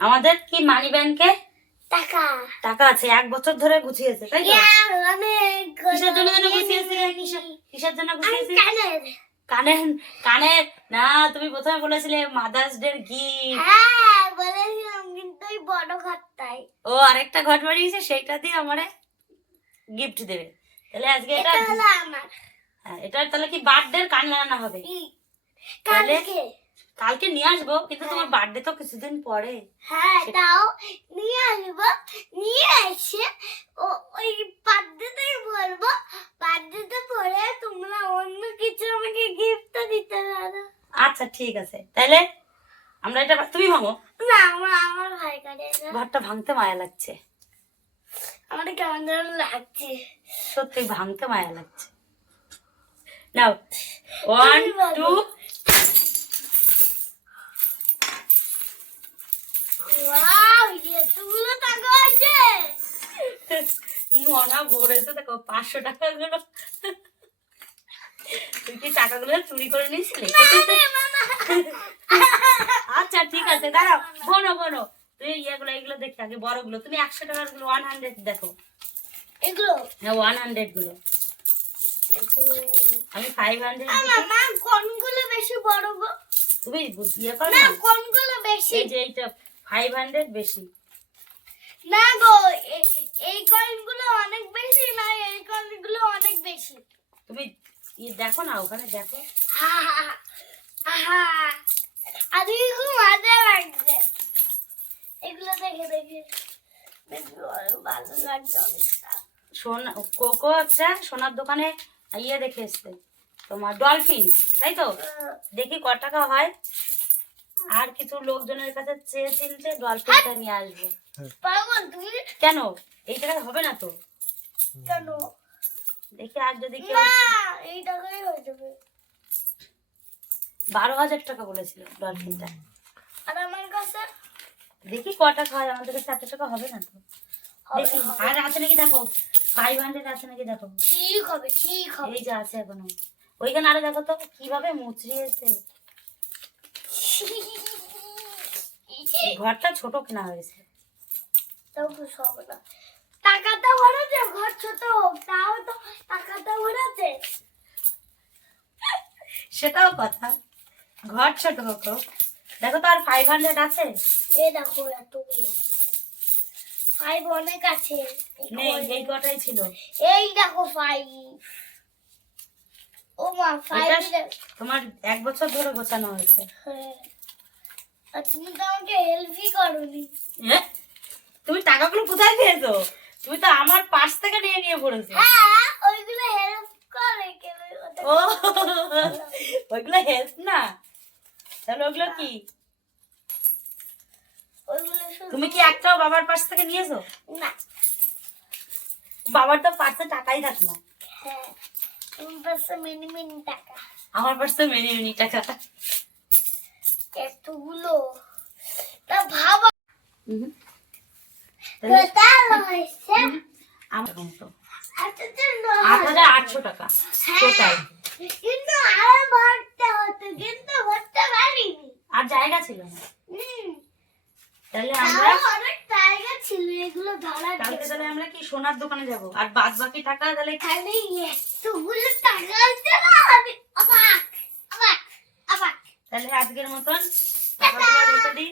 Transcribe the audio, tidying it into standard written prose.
আমাদের কি মানি ব্যাংকে টাকা টাকা আছে, 1 বছর ধরে গুছিয়েছে, তাই তো? কিসের জন্য যেন গুছিয়েছে? কিসের জন্য গুছিয়েছে? কানের। কানের না, তুমি প্রথমে বলেছিলে মাদার্স ডে গিফট। হ্যাঁ বলেছিলাম, কিন্তু ওই বড় ঘরটাই। ও আরেকটা ঘর বানিয়েছে, সেইটা দিয়ে আমারে গিফট দেবে। তাহলে আজকে এটা হলো আমার। হ্যাঁ, এটা তাহলে কি বার্থডে কান লাগানো হবে? তাহলে কালকে কালকে নিয়ে আসবো, কিন্তু তোমার বার্থডে তো কিছুদিন পরে। হ্যাঁ তাও নিয়ে আসবো, নিয়ে এসে ওই বার্থডেতেই বলবো, বার্থডেতে পরে তোমরা অন্য কিছু আমাকে গিফট দিতে পারো। আচ্ছা ঠিক আছে, তাহলে আমরা এটা তুমি ভাঙো। না আমার ভাই কাটে। ঘরটা ভাঙতে মায়া লাগছে, আমার কেমন যেন লাগছে। সত্যি ভাঙতে মায়া লাগছে। নাও 1 2 ওয়াও, এতগুলো টাকা আছে। মনা ভরেছে, দেখো 500 টাকা গুলো। তুই কি টাকাগুলো চুরি করে নিয়েছিলি? আচ্ছা ঠিক আছে, দাঁড়াও, বনো বনো। তুই এগুলো দেখি আগে, বড়গুলো। তুমি 100 টাকার গুলো 100 দেখো। এগুলো হ্যাঁ 100 গুলো। আমি 500 মা কোনগুলো বেশি বড় গো? তুমি ইয়ে করো না না, কোনগুলো বেশি? এই যে এইটা 500 বেশি। না গো, এই কয়েনগুলো অনেক বেশি না এই কয়েনগুলো অনেক বেশি? তুমি দেখো না, ওখানে দেখো। আরে খুব মজা লাগছে এগুলো দেখে দেখে, ভালো লাগছে অনেকটা। সোনা কোকো একটা সোনার দোকানে ইয়ে দেখে এসছে, তোমার ডলফিন, তাই তো? দেখি ক টাকা হয়। আর কিছু লোকজনের কাছে চেয়ে চিনতে ডলফিনটা নিয়ে আসবো। পাগল তুমি? কেন, এই টাকা হবে না তো? কেন? দেখি আর যদি কেউ। না এই টাকাই হয়ে যাবে। 12,000 টাকা বলেছিল ডলফিনটা। আর আমার কাছে দেখি ক টাকা হয়, আমাদের কাছে 100 টাকা হবে না তো। দেখি আর আছে নাকি দেখো, 500 আছে নাকি দেখো। ঠিক হবে ঠিক হবে। এই যে আছে এখনো, ওইখানে আরো দেখো তো কিভাবে মুচড়িয়েছে। ঘরটা ছোট কেনা হয়েছে। তাও খুশ হবে না, টাকাটা ভরেছে, ঘর ছোট হোক তাও তো টাকাটা ভরেছে। সেটাও কথা, ঘর ছোট হোক। দেখো তো আর 500 আছে? এই দেখো এতগুলো 5 অনেক আছে। নেই, এই কটাই ছিল। এই দেখো 5। ও মা 5 এটা তোমার 1 বছর ধরে গোছানো হয়েছে। হ্যাঁ, আর তুমি তো আমাকে হেল্পই করোনি। হ্যাঁ, তুমি টাকাগুলো কোথায় পেয়েছো? তুমি তো আমার পার্স থেকে নিয়ে নিয়ে পড়েছো। হ্যাঁ ওইগুলো হেল্প করে কেন? ও ওইগুলো হেল্প না, তাহলে ওগুলো কি? ওইগুলো শুধু তুমি কি একটাও বাবার পার্স থেকে নিয়েছো? না। বাবার তো পার্সে টাকাই থাকে না। হ্যাঁ তোমার কাছে মিনি মিনি টাকা। আমার পার্সে মিনি মিনি টাকা। এতগুলো তা ভাবা তাহলে কত হয়েছে? আমার তো আচ্ছা 8,800 টাকা টোটাল। কিন্তু আরো ভরতে হতো, কিন্তু ভরতে পারিনি। আর জায়গা ছিল না। তাহলে আমরা তাও অনেক জায়গা ছিল এগুলো ধরার কালকে জন্য। তাহলে আমরা কি সোনার দোকানে যাব, আর বাদ বাকি টাকা তাহলে খালি এতগুলো টাকা আছে না, আমি অবাক অবাক অবাক। তাহলে আজকের মতন টাকাগুলো রেখে দিই।